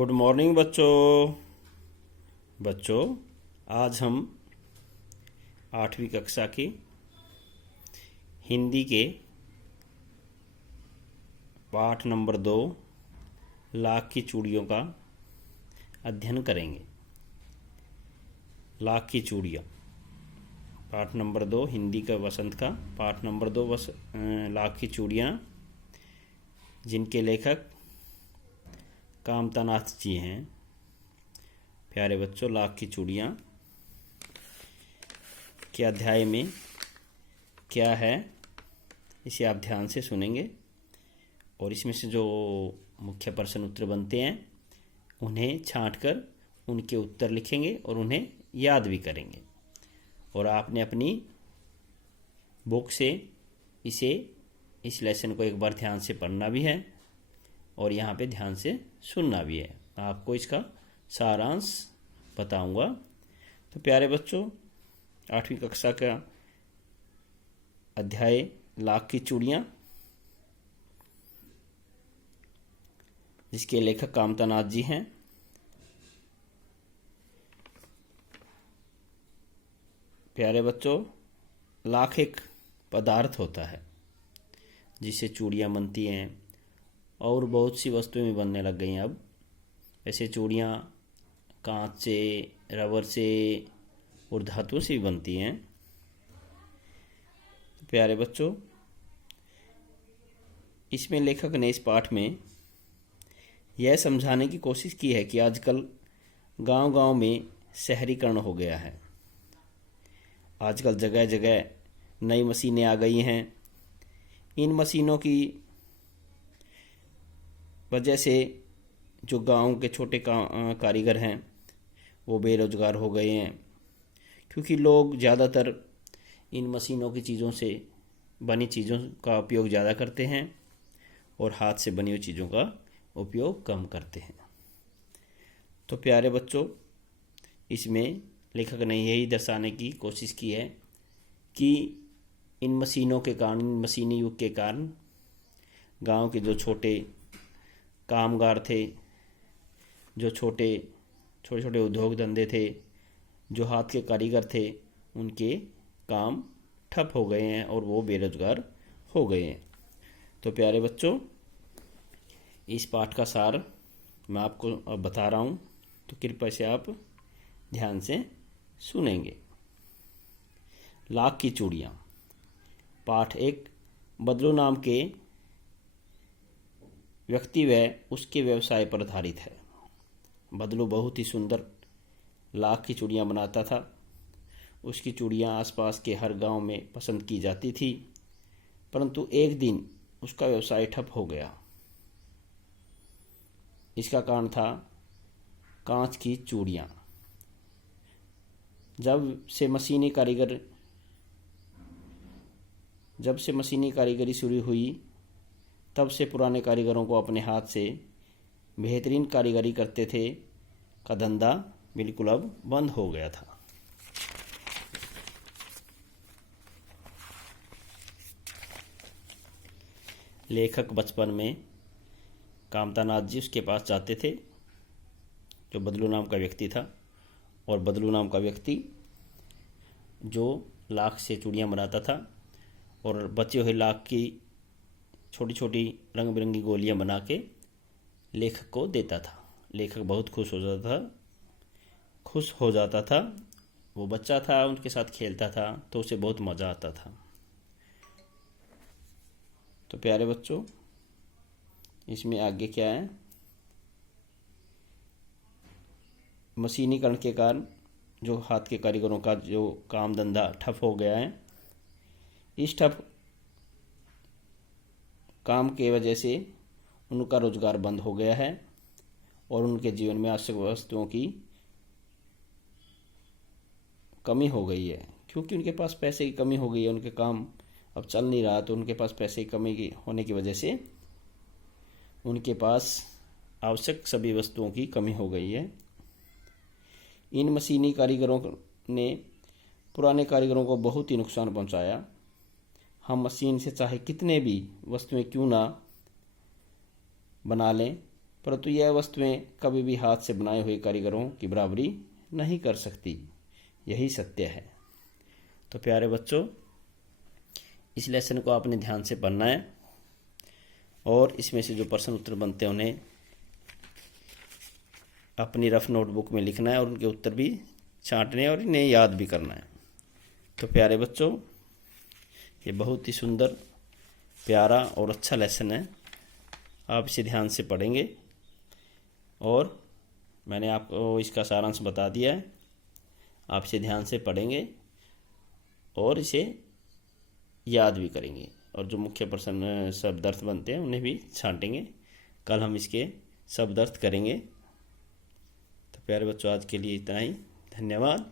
Good morning बच्चों। बच्चों, आज हम 8वीं कक्षा की हिंदी के पाठ नंबर 2 लाख की चूड़ियों का अध्ययन करेंगे। लाख की चूड़ियाँ, पाठ नंबर 2 हिंदी का वसंत का पाठ नंबर 2 लाख की चूड़ियाँ, जिनके लेखक कामतानाथ जी हैं। प्यारे बच्चों, लाख की चूड़ियाँ के अध्याय में क्या है, इसे आप ध्यान से सुनेंगे और इसमें से जो मुख्य प्रश्न उत्तर बनते हैं उन्हें छांटकर उनके उत्तर लिखेंगे और उन्हें याद भी करेंगे। और आपने अपनी बुक से इस लेसन को एक बार ध्यान से पढ़ना भी है और यहाँ पे ध्यान से सुनना भी है। आपको इसका सारांश बताऊंगा। तो प्यारे बच्चों, 8वीं कक्षा का अध्याय लाख की चूड़ियाँ, जिसके लेखक कामतानाथ जी हैं। प्यारे बच्चों, लाख एक पदार्थ होता है जिससे चूड़ियाँ बनती हैं और बहुत सी वस्तुएं भी बनने लग गई हैं अब। ऐसे चूड़ियाँ कांच से, रबर से और धातु से भी बनती हैं। प्यारे बच्चों, इसमें लेखक ने इस पाठ में यह समझाने की कोशिश की है कि आजकल गांव-गांव में शहरीकरण हो गया है। आजकल जगह जगह नई मशीनें आ गई हैं। इन मशीनों की वजह से जो गांव के छोटे कारीगर हैं वो बेरोजगार हो गए हैं, क्योंकि लोग ज़्यादातर इन मशीनों की चीज़ों से बनी चीज़ों का उपयोग ज़्यादा करते हैं और हाथ से बनी हुई चीज़ों का उपयोग कम करते हैं। तो प्यारे बच्चों, इसमें लेखक ने यही दर्शाने की कोशिश की है कि इन मशीनों के कारण, इन मशीनी युग के कारण गांव के जो छोटे कामगार थे, जो छोटे छोटे उद्योग धंधे थे, जो हाथ के कारीगर थे, उनके काम ठप हो गए हैं और वो बेरोजगार हो गए हैं। तो प्यारे बच्चों, इस पाठ का सार मैं आपको अब बता रहा हूँ, तो कृपया से आप ध्यान से सुनेंगे। लाख की चूड़ियाँ, पाठ 1 बदलू नाम के व्यक्ति व उसके व्यवसाय पर आधारित है। बदलू बहुत ही सुंदर लाख की चूड़ियाँ बनाता था। उसकी चूड़ियाँ आसपास के हर गांव में पसंद की जाती थी, परंतु एक दिन उसका व्यवसाय ठप हो गया। इसका कारण था कांच की चूड़ियाँ। जब से मशीनी कारीगरी शुरू हुई, तब से पुराने कारीगरों को अपने हाथ से बेहतरीन कारीगरी करते थे का धंधा बिल्कुल अब बंद हो गया था। लेखक बचपन में कामतानाथ जी उसके पास जाते थे, जो बदलू नाम का व्यक्ति था। और बदलू नाम का व्यक्ति जो लाख से चूड़ियाँ बनाता था और बचे हुए लाख की छोटी छोटी रंग बिरंगी गोलियां बना के लेखक को देता था। लेखक बहुत खुश हो जाता था। वो बच्चा था, उनके साथ खेलता था, तो उसे बहुत मज़ा आता था। तो प्यारे बच्चों, इसमें आगे क्या है, मशीनीकरण के कारण जो हाथ के कारीगरों का जो काम धंधा ठप हो गया है, इस ठप काम के वजह से उनका रोजगार बंद हो गया है और उनके जीवन में आवश्यक वस्तुओं की कमी हो गई है, क्योंकि उनके पास पैसे की कमी हो गई है। उनके काम अब चल नहीं रहा, तो उनके पास पैसे की कमी होने की वजह से उनके पास आवश्यक सभी वस्तुओं की कमी हो गई है। इन मशीनी कारीगरों ने पुराने कारीगरों को बहुत ही नुकसान पहुंचाया। हम मशीन से चाहे कितने भी वस्तुएं क्यों ना बना लें, परंतु यह वस्तुएं कभी भी हाथ से बनाए हुए कारीगरों की बराबरी नहीं कर सकती। यही सत्य है। तो प्यारे बच्चों, इस लेसन को आपने ध्यान से पढ़ना है और इसमें से जो प्रश्न उत्तर बनते हैं उन्हें अपनी रफ नोटबुक में लिखना है और उनके उत्तर भी छांटने और इन्हें याद भी करना है। तो प्यारे बच्चों, ये बहुत ही सुंदर, प्यारा और अच्छा लेसन है। आप इसे ध्यान से पढ़ेंगे और मैंने आपको इसका सारांश बता दिया है। आप इसे ध्यान से पढ़ेंगे और इसे याद भी करेंगे और जो मुख्य प्रश्न शब्द अर्थ बनते हैं उन्हें भी छांटेंगे। कल हम इसके शब्द अर्थ करेंगे। तो प्यारे बच्चों, आज के लिए इतना ही। धन्यवाद।